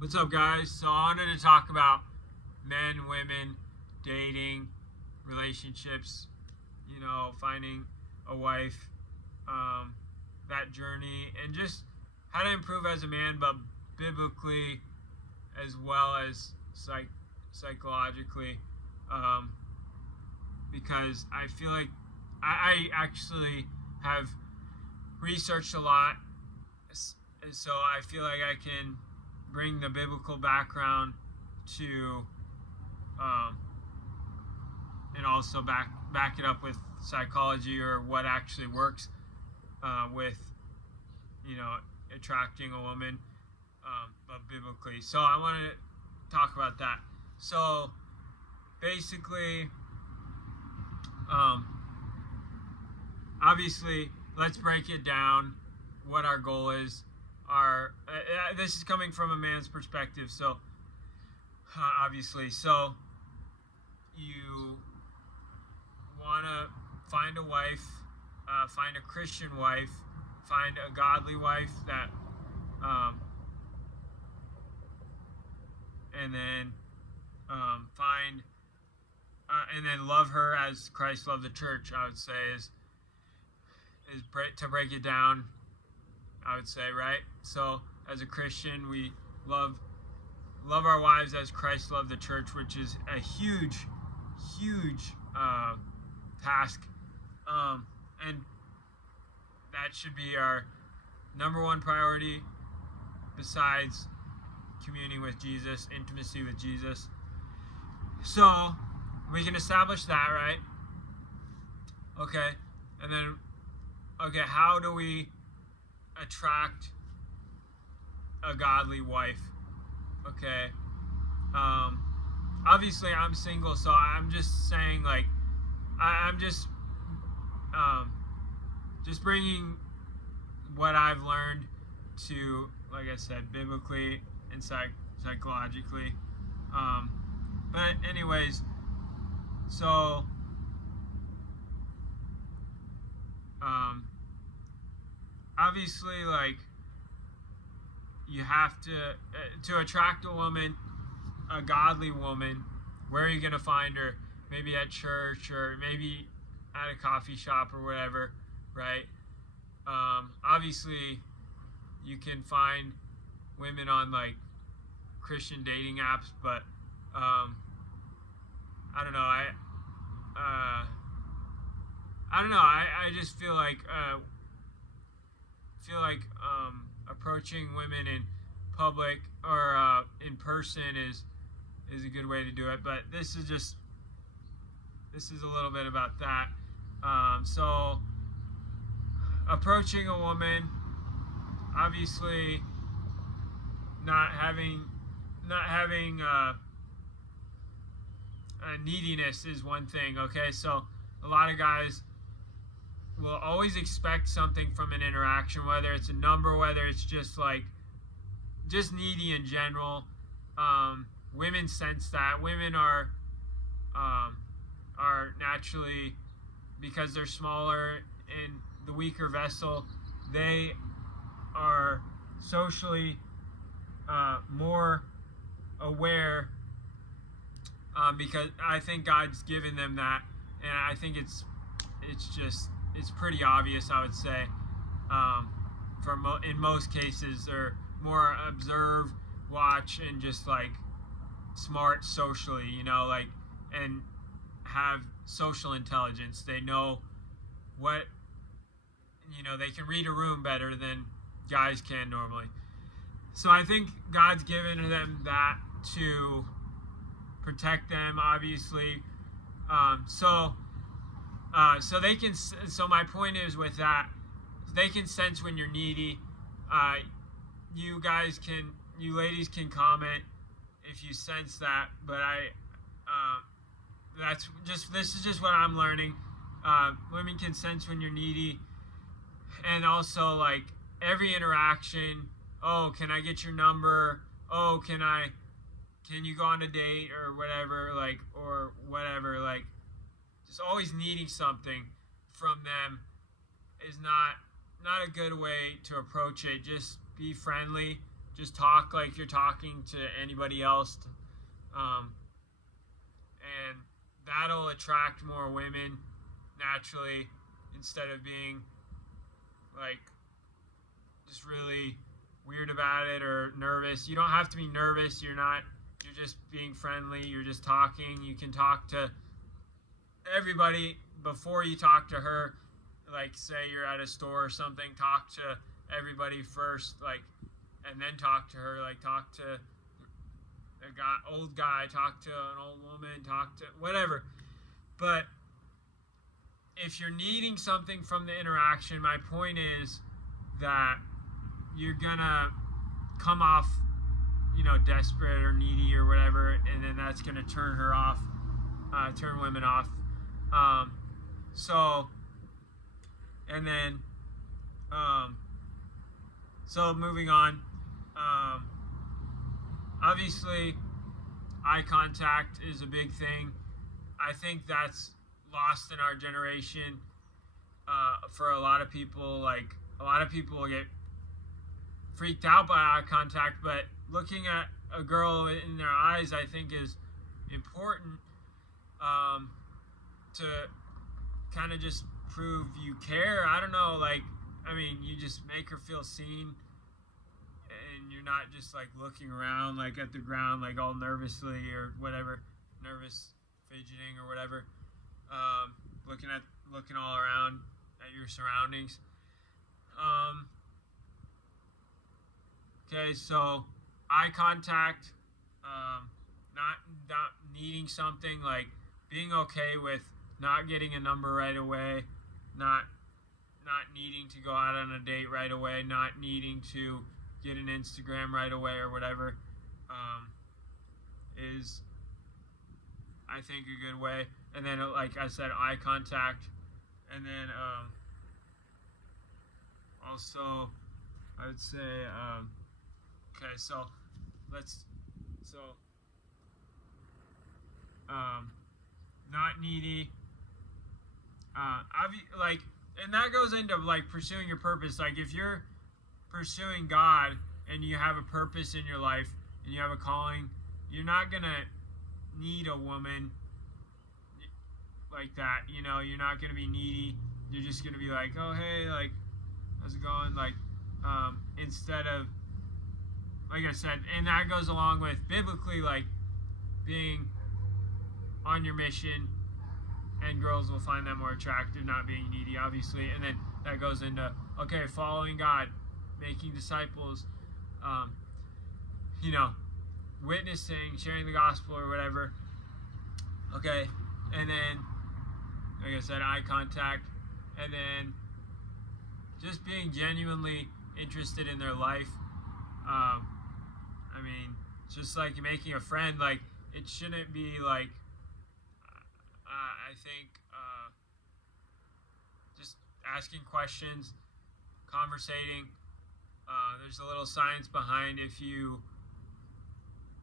What's up, guys? So I wanted to talk about men, women, dating, relationships, finding a wife, um, that journey, and just how to improve as a man, but biblically as well as psychologically, um, because I feel like I actually have researched a lot, and so I feel like I can bring the biblical background to, um, and also back it up with psychology or what actually works with attracting a woman, but biblically. So I want to talk about that. So basically, um, obviously, let's break it down. What our goal is. This is coming from a man's perspective, so obviously, so you want to find a wife, find a Christian wife, find a godly wife that, and then find, and then love her as Christ loved the church. I would say is to break it down. I would say, right? So as a Christian, we love our wives as Christ loved the church, which is a huge task, and that should be our number one priority besides communing with Jesus, intimacy with Jesus. So we can establish that, right? Okay, and then how do we attract a godly wife? Okay, obviously I'm single, so I'm just saying, like, I'm just bringing what I've learned to, like I said, biblically and psychologically. But anyways, so obviously, like, you have to attract a woman, a godly woman. Where are you gonna find her? Maybe at church, or maybe at a coffee shop, or whatever, right? Obviously, you can find women on, like, Christian dating apps, but I don't know. I don't know. I just feel like approaching women in public or in person is a good way to do it. But this is a little bit about that. So approaching a woman, obviously not having neediness is one thing. Okay, so a lot of guys will always expect something from an interaction, whether it's a number, whether it's just needy in general. Women sense that. Women are naturally, because they're smaller and the weaker vessel, they are socially more aware, because I think God's given them that, and I think it's pretty obvious, I would say. In most cases, they're more observe, watch, and just, like, smart socially, like, and have social intelligence. They know what, they can read a room better than guys can normally. So I think God's given them that to protect them, obviously. So they can. So my point is, with that, they can sense when you're needy. You ladies can comment if you sense that. But this is just what I'm learning. Women can sense when you're needy, and also, like, every interaction. Oh, can I get your number? Oh, can you go on a date, or whatever, like, or whatever, like, just always needing something from them is not a good way to approach it. Just be friendly. just talk like you're talking to anybody else. And that'll attract more women naturally, instead of being like just really weird about it or nervous. You don't have to be nervous. You're just being friendly. You're just talking. You can talk to everybody before you talk to her. Like, say you're at a store or something, talk to everybody first, like, and then talk to her. Like, talk to a old guy, talk to an old woman, talk to whatever. But if you're needing something from the interaction, my point is that you're gonna come off, desperate or needy or whatever, and then that's gonna turn her off, turn women off. So moving on. Obviously, eye contact is a big thing. I think that's lost in our generation. For a lot of people, like a lot of people get freaked out by eye contact, but looking at a girl in their eyes, I think, is important to kind of just prove you care. I don't know, you just make her feel seen, and you're not just like looking around like at the ground like all nervously or whatever, nervous fidgeting or whatever, looking all around at your surroundings. Okay, so eye contact, not needing something, like being okay with not getting a number right away, not needing to go out on a date right away, not needing to get an Instagram right away or whatever, is, I think, a good way. And then, like I said, eye contact. And then also, I would say, not needy. And that goes into like pursuing your purpose. Like, if you're pursuing God and you have a purpose in your life and you have a calling, you're not gonna need a woman like that. You're not gonna be needy. You're just gonna be like, oh hey, like, how's it going? Like, instead of, like I said, and that goes along with biblically, like being on your mission, and girls will find that more attractive, not being needy, obviously. And then that goes into, okay, following God, making disciples, witnessing, sharing the gospel or whatever. Okay, and then, like I said, eye contact, and then just being genuinely interested in their life. Just like making a friend, like, it shouldn't be like, I think, just asking questions, conversating. There's a little science behind, if you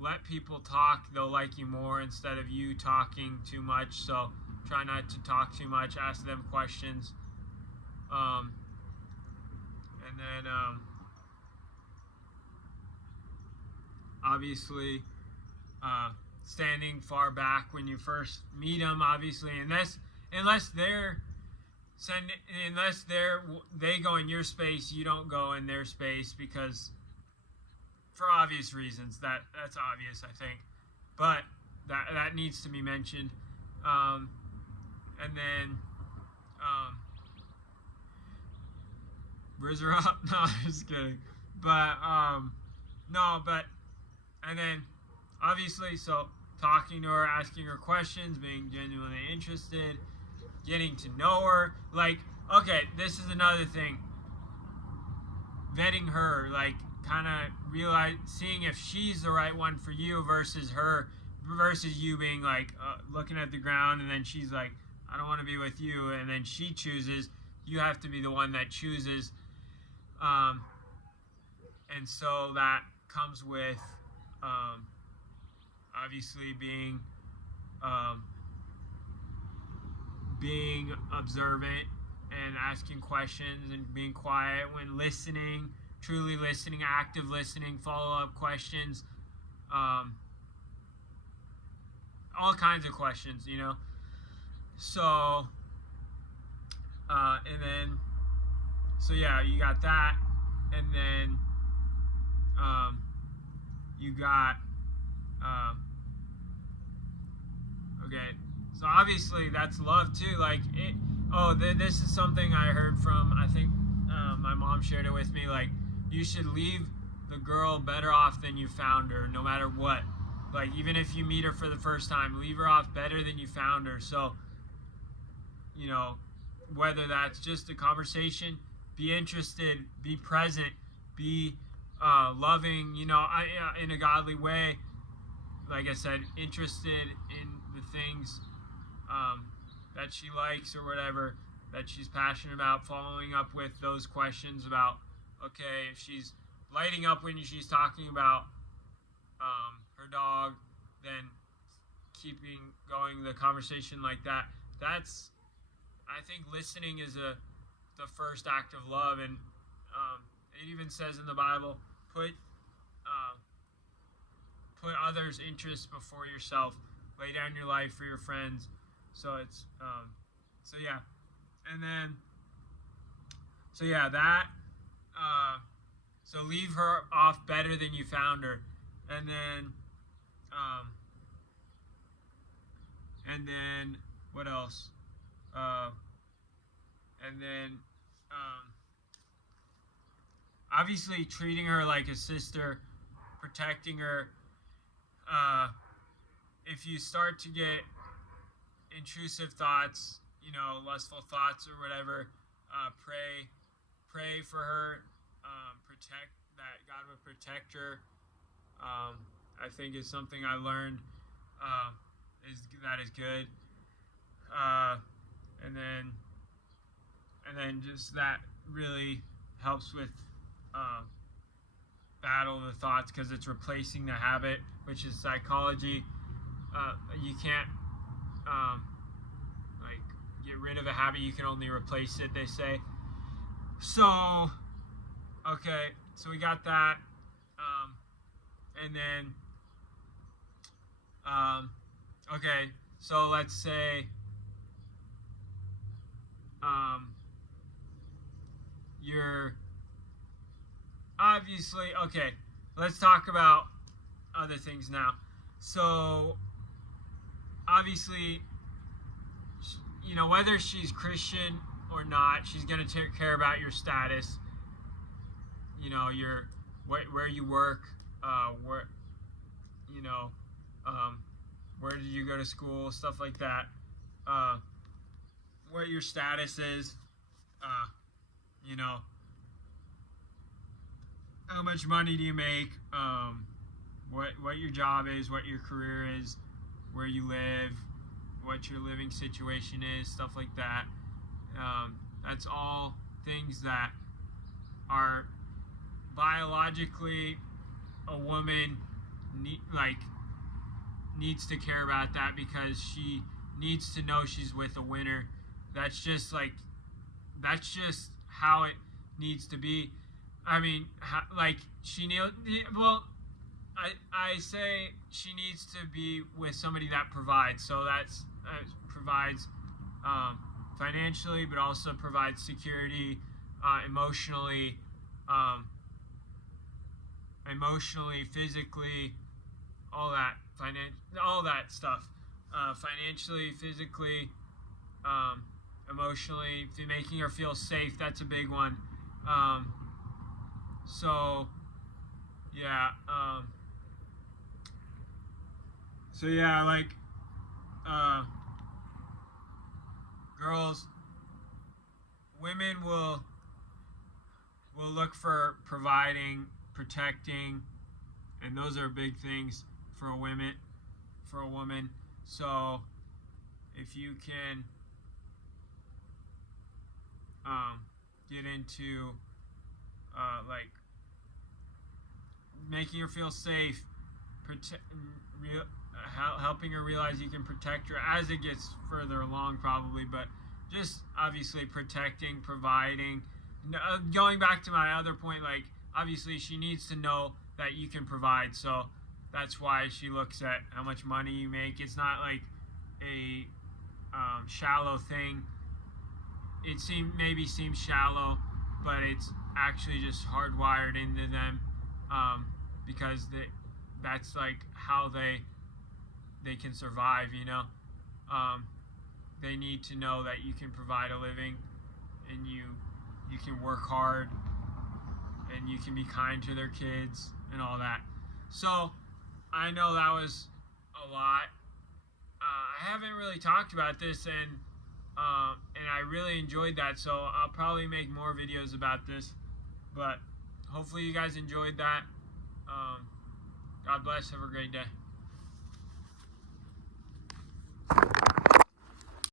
let people talk, they'll like you more instead of you talking too much. So try not to talk too much, ask them questions. And then, obviously, standing far back when you first meet them, obviously, unless they go in your space, you don't go in their space, because for obvious reasons. That's obvious, I think, but that needs to be mentioned. And then, Riz her up. No, I'm just kidding. But and then, obviously, so talking to her, asking her questions, being genuinely interested, getting to know her. Like, okay, this is another thing. Vetting her, like, kind of seeing if she's the right one for you versus you being like, looking at the ground, and then she's like, I don't want to be with you, and then she chooses. You have to be the one that chooses. And so that comes with, obviously, being observant and asking questions and being quiet when listening, truly listening, active listening, follow-up questions, all kinds of questions, So, and then, so yeah, you got that, and then you got, okay, so obviously that's love too. Like, this is something I heard from, I think my mom shared it with me, like, you should leave the girl better off than you found her, no matter what. Like, even if you meet her for the first time, leave her off better than you found her. So, whether that's just a conversation, be interested, be present, be loving, in a godly way. Like I said, interested in the things that she likes or whatever, that she's passionate about, following up with those questions about, okay, if she's lighting up when she's talking about her dog, then keeping going the conversation like that. That's, I think listening is the first act of love, and it even says in the Bible, put others' interests before yourself. Lay down your life for your friends. So it's so yeah, and then that so leave her off better than you found her, and then what else? And then obviously treating her like a sister, protecting her. If you start to get intrusive thoughts, lustful thoughts or whatever, pray for her, protect that God would protect her. I think is something I learned that is good. And then just that really helps with battle the thoughts, because it's replacing the habit, which is psychology. You can't get rid of a habit, you can only replace it, they say. So okay, so we got that, and then okay, so let's say you're obviously, okay, let's talk about other things now. So obviously, whether she's Christian or not, she's going to care about your status, your where you work, where did you go to school, stuff like that, what your status is, how much money do you make, what your job is, what your career is, where you live, what your living situation is, stuff like that. That's all things that are biologically a woman needs to care about that, because she needs to know she's with a winner. That's just how it needs to be. I mean, I say she needs to be with somebody that provides. So that's provides financially, but also provides security, emotionally, physically, all that all that stuff, financially, physically, emotionally, making her feel safe. That's a big one. So yeah, women will look for providing, protecting, and those are big things for a woman. So if you can get into making her feel safe, helping her realize you can protect her as it gets further along, probably, but just obviously protecting, providing. Going back to my other point, obviously she needs to know that you can provide. So that's why she looks at how much money you make. It's not like a shallow thing. It maybe seems shallow, but it's actually just hardwired into them, because that's like how they can survive. They need to know that you can provide a living, and you can work hard, and you can be kind to their kids and all that. So I know that was a lot. I haven't really talked about this, and I really enjoyed that, so I'll probably make more videos about this. But hopefully you guys enjoyed that. God bless. Have a great day.